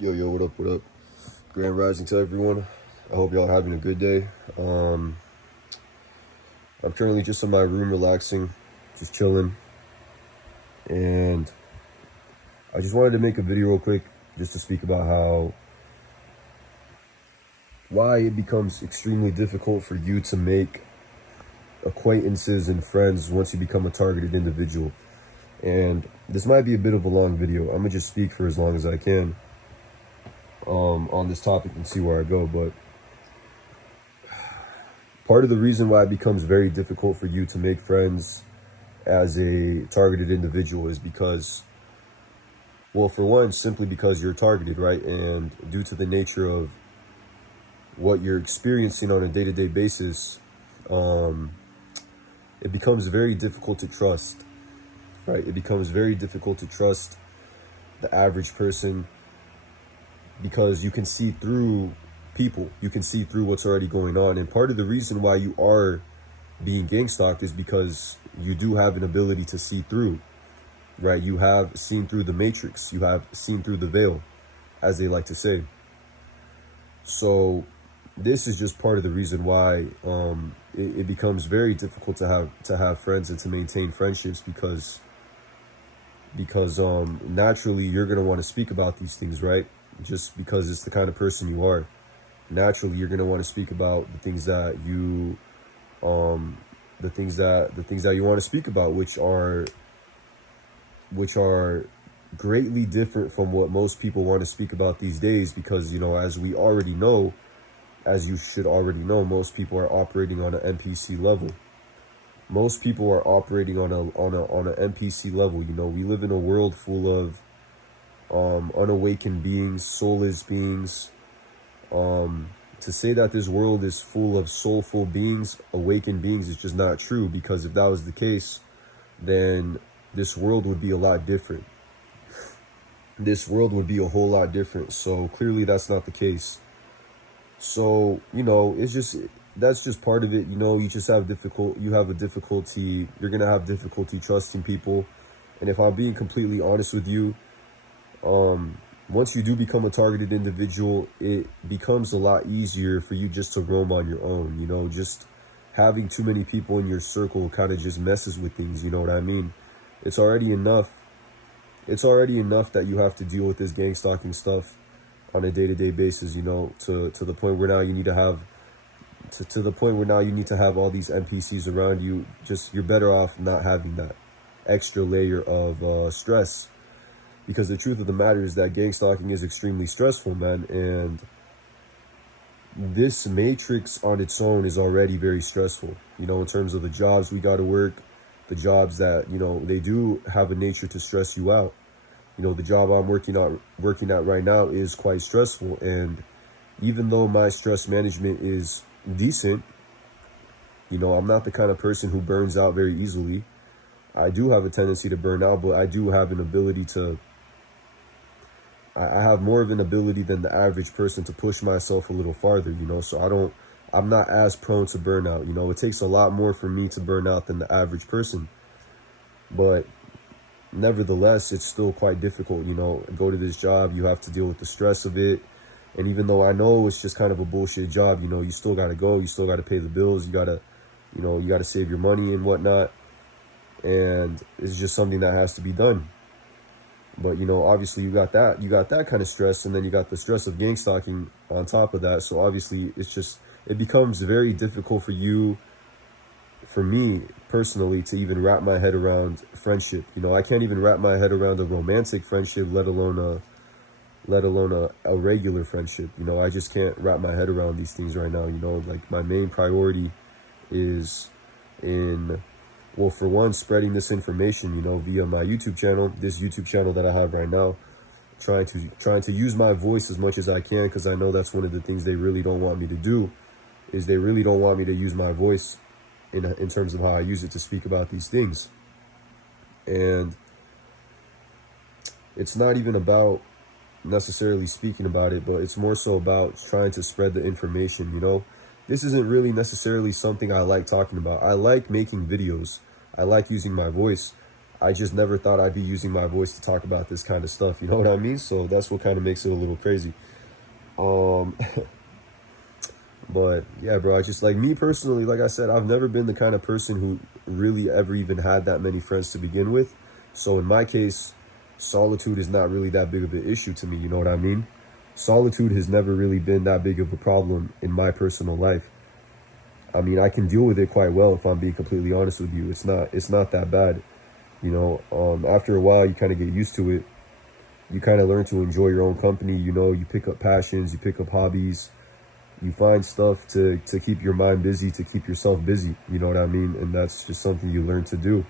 Yo, what up, what up? Grand Rising to everyone. I hope y'all having a good day. I'm currently just in my room relaxing, just chilling. And I just wanted to make a video real quick just to speak about why it becomes extremely difficult for you to make acquaintances and friends once you become a targeted individual. And this might be a bit of a long video. I'm gonna just speak for as long as I can on this topic and see where I go. But part of the reason why it becomes very difficult for you to make friends as a targeted individual is because, well, for one, simply because you're targeted, right? And due to the nature of what you're experiencing on a day-to-day basis, it becomes very difficult to trust, right? It becomes very difficult to trust the average person because you can see through people. You can see through what's already going on. And part of the reason why you are being gang stalked is because you do have an ability to see through, right? You have seen through the matrix. You have seen through the veil, as they like to say. So this is just part of the reason why it becomes very difficult to have friends and to maintain friendships because naturally you're going to want to speak about these things, right? Just because it's the kind of person you are. Naturally you're going to want to speak about the things that you the things that you want to speak about, which are greatly different from what most people want to speak about these days, because, you know, as we already know, as you should already know, most people are operating on an NPC level. Most people are operating on an NPC level. You know, we live in a world full of unawakened beings, soulless beings. To say that this world is full of soulful beings, awakened beings, is just not true, because if that was the case, then this world would be a lot different. This world would be a whole lot different. So clearly that's not the case. So, you know, that's just part of it. You know, you're going to have difficulty trusting people. And if I'm being completely honest with you, once you do become a targeted individual, it becomes a lot easier for you just to roam on your own. You know, just having too many people in your circle kind of just messes with things. You know what I mean? It's already enough that you have to deal with this gang stalking stuff on a day-to-day basis, you know, to the point where now you need to have all these NPCs around you. Just, you're better off not having that extra layer of stress, because the truth of the matter is that gang stalking is extremely stressful, man. And this matrix on its own is already very stressful, you know, in terms of the jobs we got to work, the jobs that, you know, they do have a nature to stress you out. You know, the job I'm working at right now is quite stressful. And even though my stress management is decent, you know, I'm not the kind of person who burns out very easily. I do have a tendency to burn out, but I do have an ability to, I have more of an ability than the average person to push myself a little farther, you know, so I'm not as prone to burnout. You know, it takes a lot more for me to burn out than the average person. But nevertheless, it's still quite difficult. You know, go to this job, you have to deal with the stress of it. And even though I know it's just kind of a bullshit job, you know, you still got to go, you still got to pay the bills, you got to save your money and whatnot. And it's just something that has to be done. But, you know, obviously you got that kind of stress, and then you got the stress of gang stalking on top of that. So obviously it becomes very difficult for me personally, to even wrap my head around friendship. You know, I can't even wrap my head around a romantic friendship, let alone a regular friendship. You know, I just can't wrap my head around these things right now. You know, like, my main priority is in, well, for one, spreading this information, you know, via my YouTube channel, this YouTube channel that I have right now, trying to use my voice as much as I can, because I know that's one of the things they really don't want me to do, is they really don't want me to use my voice in terms of how I use it to speak about these things. And it's not even about necessarily speaking about it, but it's more so about trying to spread the information. You know, this isn't really necessarily something I like talking about. I like making videos. I like using my voice. I just never thought I'd be using my voice to talk about this kind of stuff. You know what I mean? So that's what kind of makes it a little crazy. Um, but yeah, bro, I just like me personally, like I said, I've never been the kind of person who really ever even had that many friends to begin with. So in my case, solitude is not really that big of an issue to me. You know what I mean? Solitude has never really been that big of a problem in my personal life. I mean, I can deal with it quite well if I'm being completely honest with you. It's not that bad. You know, after a while, you kind of get used to it. You kind of learn to enjoy your own company. You know, you pick up passions, you pick up hobbies, you find stuff to keep your mind busy, to keep yourself busy. You know what I mean? And that's just something you learn to do.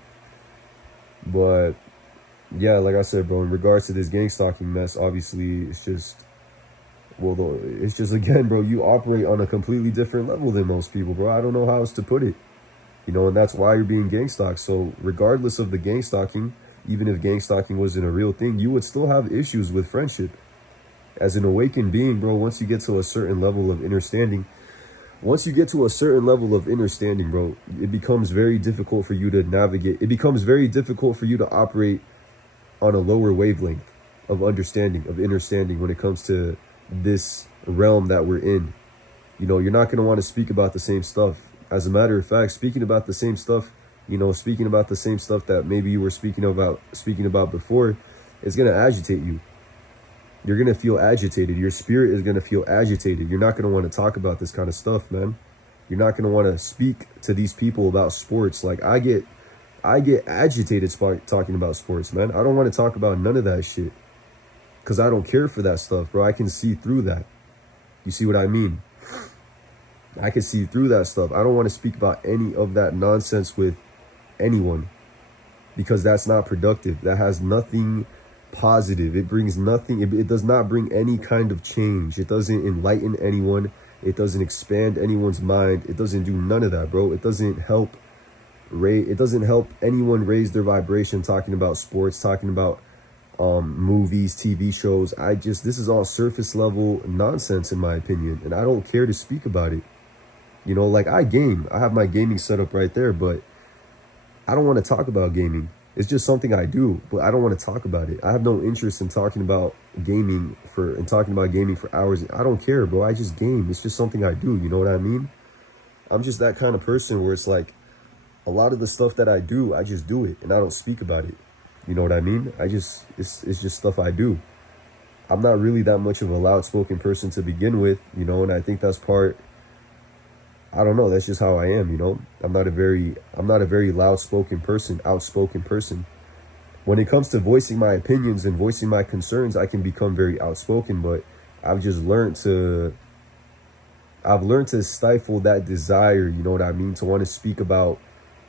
But yeah, like I said, bro, in regards to this gang stalking mess, obviously it's just, well, it's just, again, bro, you operate on a completely different level than most people, bro. I don't know how else to put it. You know, and that's why you're being gang stalked. So regardless of the gang stalking, even if gang stalking wasn't a real thing, you would still have issues with friendship. As an awakened being, bro, once you get to a certain level of understanding, bro, it becomes very difficult for you to navigate. It becomes very difficult for you to operate on a lower wavelength of understanding, of understanding when it comes to this realm that we're in. You know, you're not going to want to speak about the same stuff. As a matter of fact, speaking about the same stuff that maybe you were speaking about before, is going to agitate you. You're going to feel agitated. Your spirit is going to feel agitated. You're not going to want to talk about this kind of stuff, man. You're not going to want to speak to these people about sports. Like, I get agitated talking about sports, man. I don't want to talk about none of that shit because I don't care for that stuff, bro. I can see through that. You see what I mean? I can see through that stuff. I don't want to speak about any of that nonsense with anyone because that's not productive. That has nothing positive. It brings nothing. It does not bring any kind of change. It doesn't enlighten anyone. It doesn't expand anyone's mind. It doesn't do none of that, bro. It doesn't help anyone raise their vibration talking about sports, talking about movies, TV shows. This is all surface level nonsense in my opinion, and I don't care to speak about it. You know, like I game. I have my gaming set up right there, but I don't want to talk about gaming. It's just something I do, but I don't want to talk about it. I have no interest in talking about gaming for hours. I don't care, bro. I just game. It's just something I do. You know what I mean? I'm just that kind of person where it's like a lot of the stuff that I do, I just do it and I don't speak about it. You know what I mean? It's just stuff I do. I'm not really that much of a loud-spoken person to begin with, you know, and I think that's I don't know, that's just how I am, you know. I'm not a very outspoken person. When it comes to voicing my opinions and voicing my concerns, I can become very outspoken, but I've learned to stifle that desire, you know what I mean, to want to speak about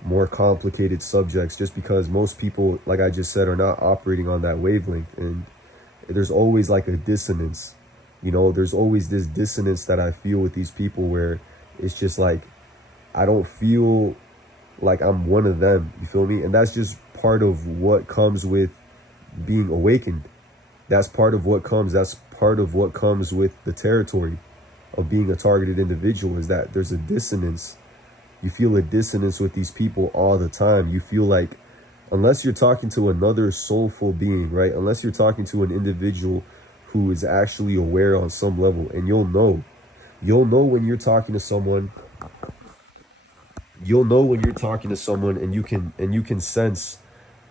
more complicated subjects just because most people, like I just said, are not operating on that wavelength. And there's always like a dissonance, you know, there's always this dissonance that I feel with these people where it's just like, I don't feel like I'm one of them, you feel me? And that's just part of what comes with being awakened. That's part of what comes with the territory of being a targeted individual, is that there's a dissonance. You feel a dissonance with these people all the time. You feel like, unless you're talking to another soulful being, right? Unless you're talking to an individual who is actually aware on some level, and you'll know when you're talking to someone. You'll know when you're talking to someone, and you can sense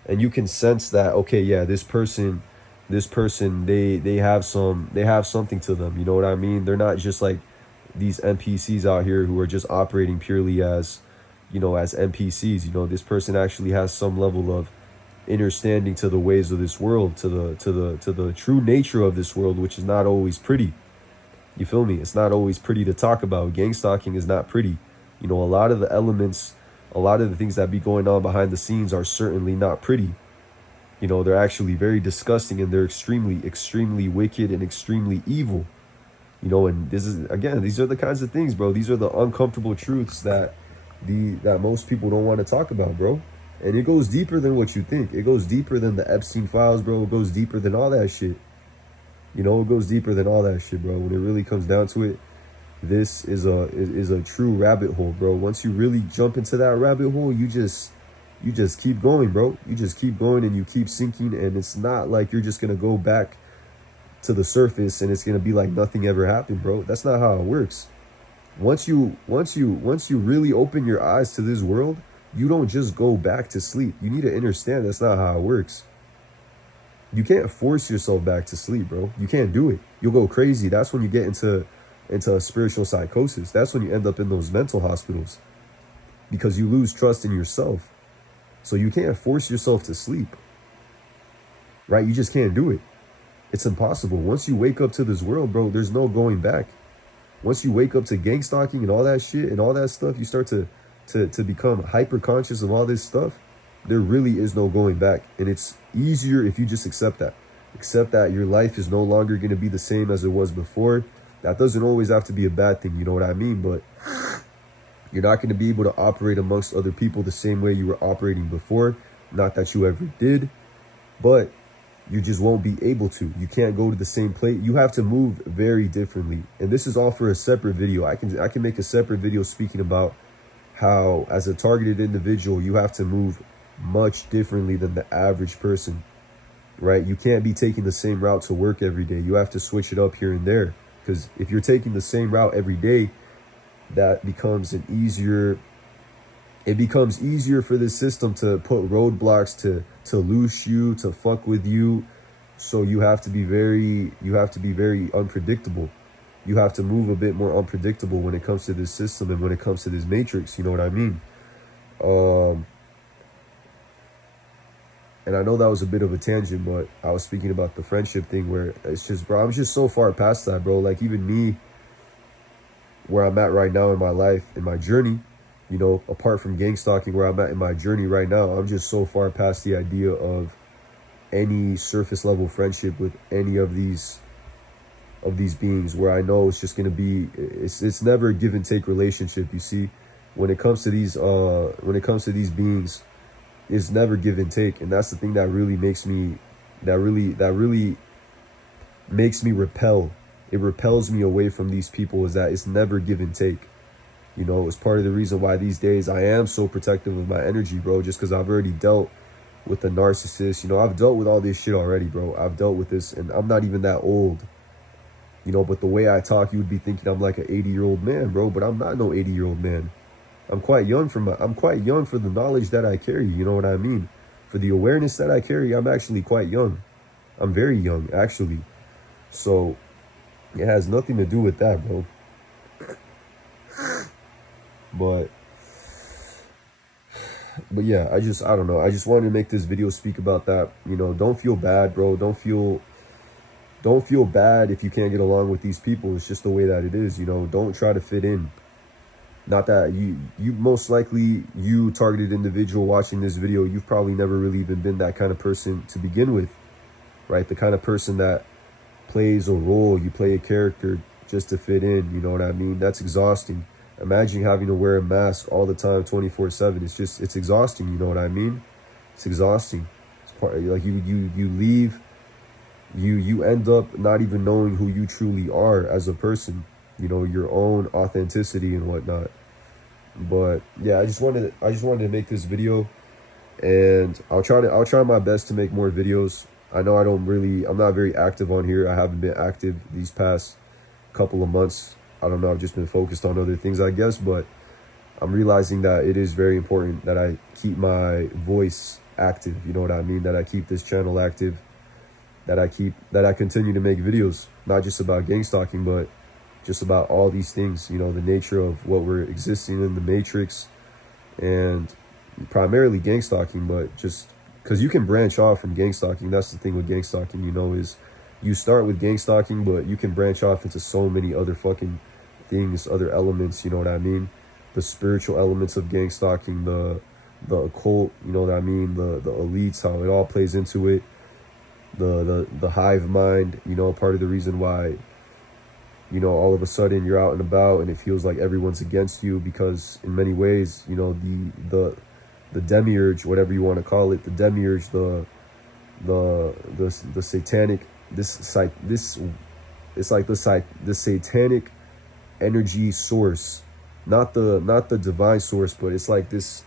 that, okay, yeah, this person, they have something to them. You know what I mean? They're not just like these NPCs out here who are just operating purely as, you know, as NPCs. You know, this person actually has some level of understanding to the ways of this world, to the true nature of this world, which is not always pretty. You feel me? It's not always pretty to talk about. Gang stalking is not pretty. You know, a lot of the things that be going on behind the scenes are certainly not pretty. You know, they're actually very disgusting, and they're extremely, extremely wicked and extremely evil. You know, and these are the kinds of things, bro. These are the uncomfortable truths that most people don't want to talk about, bro. And it goes deeper than what you think. It goes deeper than the Epstein files, bro. It goes deeper than all that shit. You know, it goes deeper than all that shit, bro. When it really comes down to it, this is a true rabbit hole, bro. Once you really jump into that rabbit hole, you just you just keep going, bro. You just keep going and you keep sinking, and it's not like you're just gonna go back to the surface and it's gonna be like nothing ever happened, bro. That's not how it works. Once you really open your eyes to this world, you don't just go back to sleep. You need to understand that's not how it works. You can't force yourself back to sleep, bro. You can't do it. You'll go crazy. That's when you get into a spiritual psychosis. That's when you end up in those mental hospitals, because you lose trust in yourself. So you can't force yourself to sleep, right? You just can't do it. It's impossible. Once you wake up to this world, bro, there's no going back. Once you wake up to gang stalking and all that shit and all that stuff, you start to become hyper conscious of all this stuff. There really is no going back. And it's easier if you just accept that. Accept that your life is no longer going to be the same as it was before. That doesn't always have to be a bad thing, you know what I mean? But you're not going to be able to operate amongst other people the same way you were operating before. Not that you ever did, but you just won't be able to. You can't go to the same place. You have to move very differently. And this is all for a separate video. I can make a separate video speaking about how, as a targeted individual, you have to move much differently than the average person, right? You can't be taking the same route to work every day. You have to switch it up here and there, because if you're taking the same route every day, that becomes it becomes easier for the system to put roadblocks, to loose you, to fuck with you. So you have to be very unpredictable. You have to move a bit more unpredictable when it comes to this system and when it comes to this matrix, you know what I mean? And I know that was a bit of a tangent, but I was speaking about the friendship thing, where it's just, bro, I'm just so far past that, bro. Like, even me, where I'm at right now in my life, in my journey, you know, apart from gang stalking, where I'm at in my journey right now, I'm just so far past the idea of any surface level friendship with any of these beings, where I know it's just going to be, it's never a give and take relationship. You see, when it comes to these beings, it's never give and take. And that's the thing that really makes me, that really makes me repel. It repels me away from these people, is that it's never give and take. You know, it's part of the reason why these days I am so protective of my energy, bro, just because I've already dealt with the narcissist. You know, I've dealt with all this shit already, bro. I've dealt with this, and I'm not even that old. You know, but the way I talk, you would be thinking I'm like an 80-year-old man, bro, but I'm not no 80-year-old man. I'm quite young for the knowledge that I carry, you know what I mean? For the awareness that I carry, I'm actually quite young. I'm very young, actually. So it has nothing to do with that, bro. But yeah, I don't know. I just wanted to make this video speak about that. You know, don't feel bad, bro. Don't feel bad if you can't get along with these people. It's just the way that it is, you know. Don't try to fit in. Not that you most likely, you targeted individual watching this video, you've probably never really even been that kind of person to begin with, right? The kind of person that plays a role, you play a character just to fit in, you know what I mean? That's exhausting. Imagine having to wear a mask all the time, 24/7. It's exhausting, you know what I mean? It's exhausting. It's part, like, you leave, you end up not even knowing who you truly are as a person, you know, your own authenticity and whatnot. But yeah, I just wanted to make this video, and I'll try my best to make more videos. I know I'm not very active on here. I haven't been active these past couple of months. I don't know, I've just been focused on other things, I guess, but I'm realizing that it is very important that I keep my voice active, you know what I mean? That I keep this channel active, that I continue to make videos, not just about gang stalking, but just about all these things, you know, the nature of what we're existing in the matrix, and primarily gang stalking, but just because you can branch off from gang stalking. That's the thing with gang stalking, you know, is you start with gang stalking, but you can branch off into so many other fucking things, other elements, you know what I mean? The spiritual elements of gang stalking, the occult, you know what I mean? The elites, how it all plays into it, the hive mind, you know, part of the reason why, you know, all of a sudden you're out and about and it feels like everyone's against you, because in many ways, you know, the demiurge, whatever you want to call it, the demiurge, the satanic, it's like the satanic energy source, not the divine source, but it's like this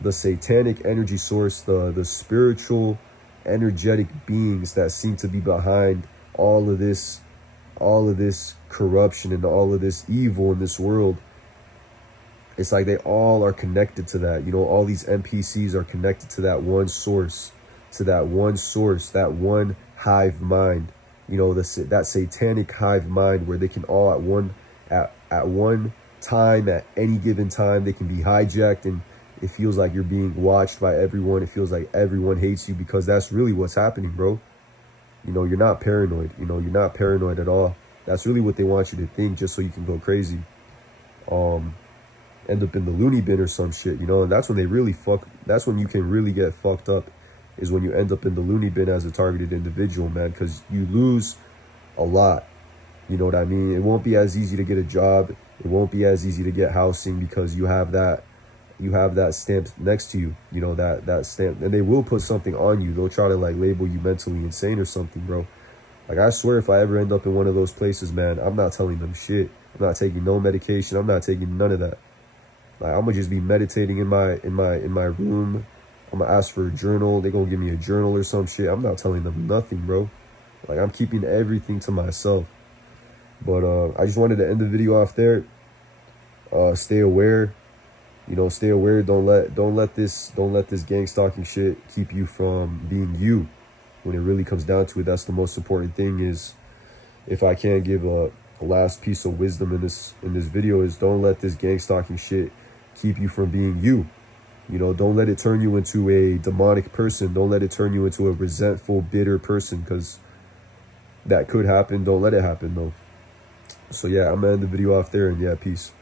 the satanic energy source, the spiritual energetic beings that seem to be behind all of this corruption and all of this evil in this world. It's like they all are connected to that. You know, all these NPCs are connected to that one source, that one hive mind. You know, that satanic hive mind where they can all at one time, at any given time, they can be hijacked, and it feels like you're being watched by everyone. It feels like everyone hates you, because that's really what's happening, bro. You know, you're not paranoid. You know, you're not paranoid at all. That's really what they want you to think, just so you can go crazy. End up in the loony bin or some shit, you know, and that's when they really that's when you can really get fucked up, is when you end up in the loony bin as a targeted individual, man, because you lose a lot. You know what I mean? It won't be as easy to get a job. It won't be as easy to get housing, because you have that stamp next to you, you know, that stamp, and they will put something on you. They'll try to like label you mentally insane or something, bro. Like, I swear, if I ever end up in one of those places, man, I'm not telling them shit. I'm not taking no medication. I'm not taking none of that. Like, I'm gonna just be meditating in my room. I'm gonna ask for a journal. They gonna give me a journal or some shit. I'm not telling them nothing, bro. Like, I'm keeping everything to myself. But I just wanted to end the video off there. Stay aware. You know, stay aware. Don't let this gang stalking shit keep you from being you. When it really comes down to it, that's the most important thing. Is, if I can give a last piece of wisdom in this video, is don't let this gang stalking shit keep you from being you. You know, don't let it turn you into a demonic person. Don't let it turn you into a resentful, bitter person, because that could happen. Don't let it happen, though. So yeah, I'm gonna end the video off there, and yeah, peace.